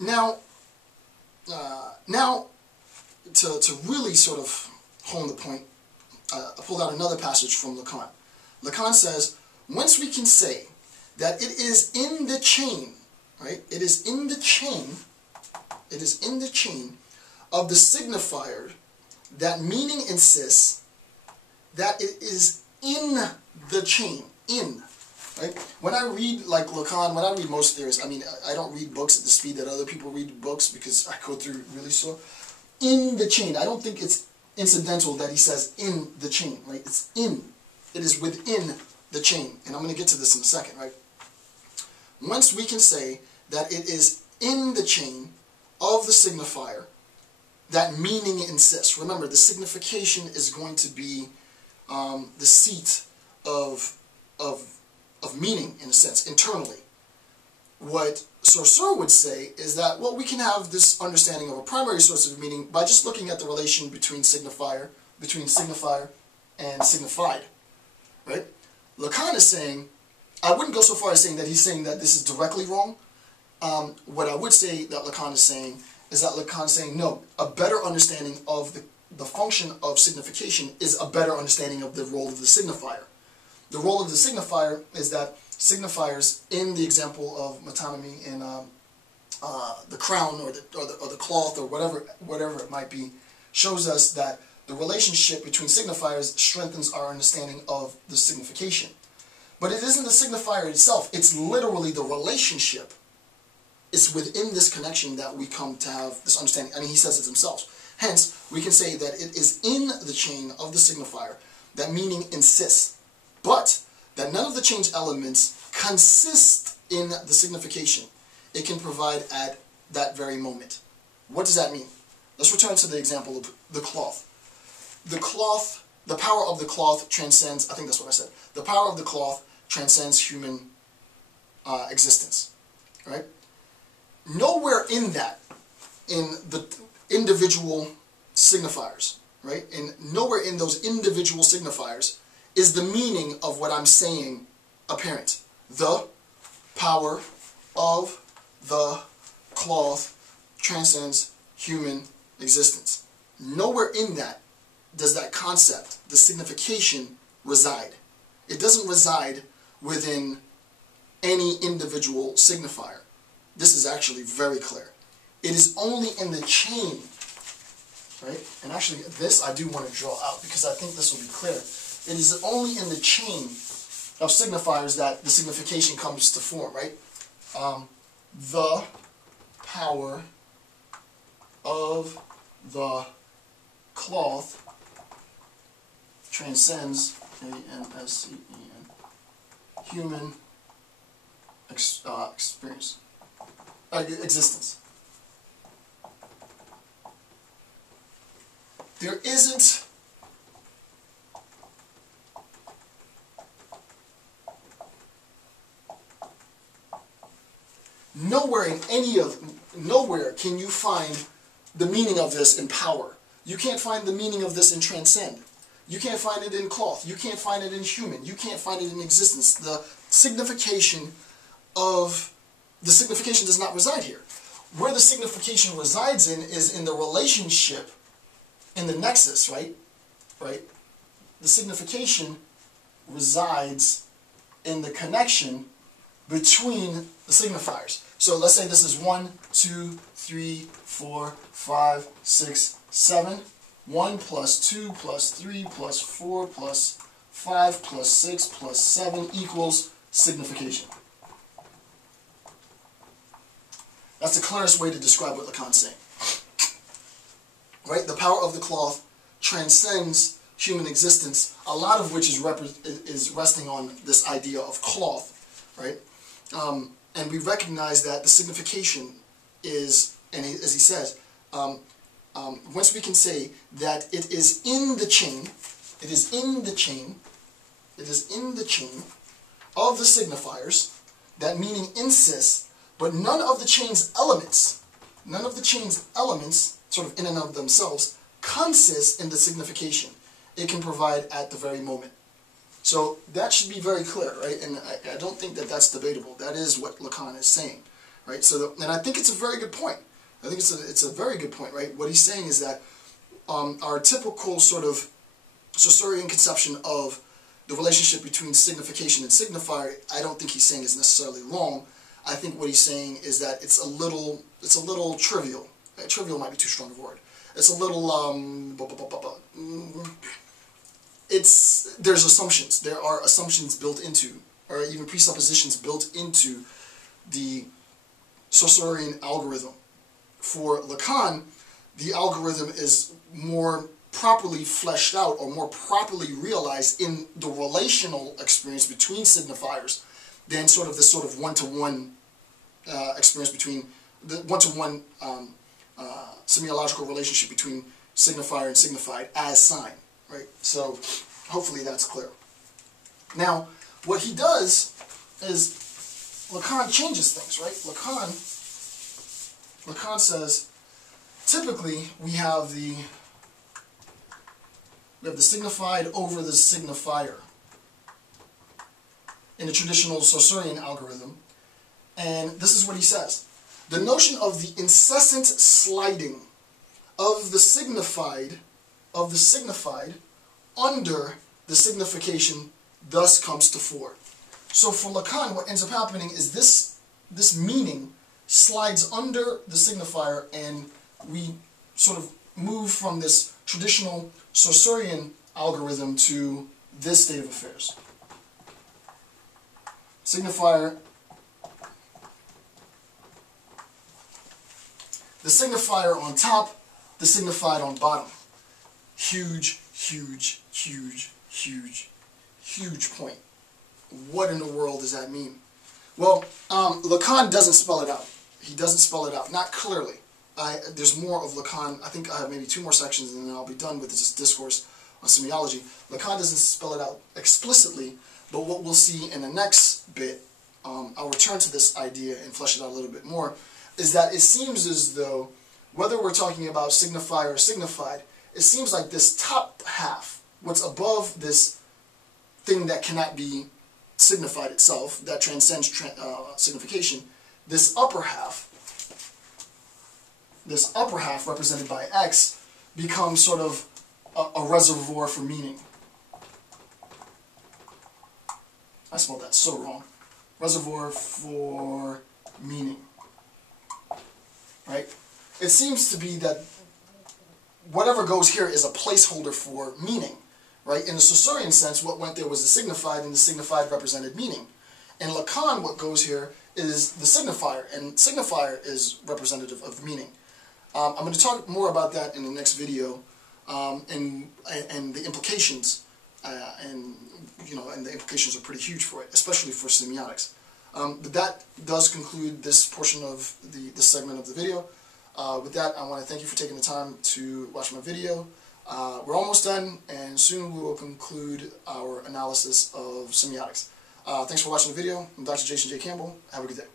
Now, to really sort of hone the point, I pulled out another passage from Lacan. Lacan says, whence we can say that it is in the chain, right? It is in the chain of the signifier that meaning insists that it is in the chain, right? When I read like Lacan, when I read most theorists, I mean, I don't read books at the speed that other people read books because I go through really slow. In the chain, I don't think it's incidental that he says in the chain, right? It's in, it is within the chain, and I'm going to get to this in a second, right? Whence we can say that it is in the chain of the signifier that meaning insists. Remember, the signification is going to be the seat of meaning, in a sense, internally. What Saussure would say is that, well, we can have this understanding of a primary source of meaning by just looking at the relation between signifier and signified, right? Lacan is saying, I wouldn't go so far as saying that he's saying that this is directly wrong. What I would say that Lacan is saying is that Lacan is saying, no, a better understanding of the function of signification is a better understanding of the role of the signifier. The role of the signifier is that signifiers, in the example of metonymy in the crown or the cloth or whatever it might be, shows us that the relationship between signifiers strengthens our understanding of the signification. But it isn't the signifier itself, it's literally the relationship. It's within this connection that we come to have this understanding. I mean, he says it himself. Hence, we can say that it is in the chain of the signifier that meaning insists, but that none of the chain's elements consist in the signification it can provide at that very moment. What does that mean? Let's return to the example of the cloth. The cloth, the power of the cloth transcends, I think that's what I said, the power of the cloth transcends human existence, right? Nowhere in that, in the individual signifiers, right? And nowhere in those individual signifiers is the meaning of what I'm saying apparent. The power of the cloth transcends human existence. Nowhere in that does that concept, the signification, reside. It doesn't reside within any individual signifier. This is actually very clear. It is only in the chain, right? And actually this I do want to draw out because I think this will be clear. It is only in the chain of signifiers that the signification comes to form, right? The power of the cloth transcends A-N-S-C-E-N, human experience, existence. There isn't nowhere can you find the meaning of this in power. You can't find the meaning of this in transcend. You can't find it in cloth. You can't find it in human. You can't find it in existence. The signification does not reside here. Where the signification resides in is in the relationship, in the nexus, right? The signification resides in the connection between the signifiers. So let's say this is 1, 2, 3, 4, 5, 6, 7. 1 plus 2 plus 3 plus 4 plus 5 plus 6 plus 7 equals signification. That's the clearest way to describe what Lacan's saying. Right? The power of the cloth transcends human existence, a lot of which is resting on this idea of cloth, right? And we recognize that the signification is, and as he says, once we can say that it is in the chain of the signifiers that meaning insists, but none of the chain's elements, sort of in and of themselves, consist in the signification it can provide at the very moment. So that should be very clear, right? And I don't think that that's debatable. That is what Lacan is saying, right? And I think it's a very good point. I think it's a very good point, right? What he's saying is that our typical sort of Saussurean conception of the relationship between signification and signifier, I don't think he's saying is necessarily wrong. I think what he's saying is that it's a little trivial. Trivial might be too strong a word. It's a little there's assumptions. There are assumptions built into, or even presuppositions built into the Saussurean algorithm. For Lacan, the algorithm is more properly fleshed out or more properly realized in the relational experience between signifiers than sort of this sort of one-to-one experience between the one-to-one semiological relationship between signifier and signified as sign, right? So hopefully that's clear. Now, what he does is Lacan changes things, right? Lacan says typically we have the signified over the signifier in the traditional Saussurean algorithm, and this is what he says. The notion of the incessant sliding of the signified under the signification thus comes to fore. So for Lacan, what ends up happening is this meaning slides under the signifier, and we sort of move from this traditional Saussurean algorithm to this state of affairs. Signifier, the signifier on top, the signified on bottom. Huge, huge, huge, huge, huge point. What in the world does that mean? Well, Lacan doesn't spell it out. He doesn't spell it out, not clearly. There's more of Lacan. I think I have maybe 2 more sections and then I'll be done with this discourse on semiology. Lacan doesn't spell it out explicitly, but what we'll see in the next bit, I'll return to this idea and flesh it out a little bit more, is that it seems as though, whether we're talking about signifier or signified, it seems like this top half, what's above this thing that cannot be signified itself, that transcends signification, this upper half represented by X becomes sort of a reservoir for meaning. I spelled that so wrong. Reservoir for meaning. Right? It seems to be that whatever goes here is a placeholder for meaning. Right? In the Saussurean sense, what went there was the signified, and the signified represented meaning. In Lacan, what goes here is the signifier, and signifier is representative of meaning. I'm going to talk more about that in the next video, and the implications, and the implications are pretty huge for it, especially for semiotics. But that does conclude this portion of this segment of the video. With that, I want to thank you for taking the time to watch my video. We're almost done, and soon we will conclude our analysis of semiotics. Thanks for watching the video. I'm Dr. Jason J. Campbell. Have a good day.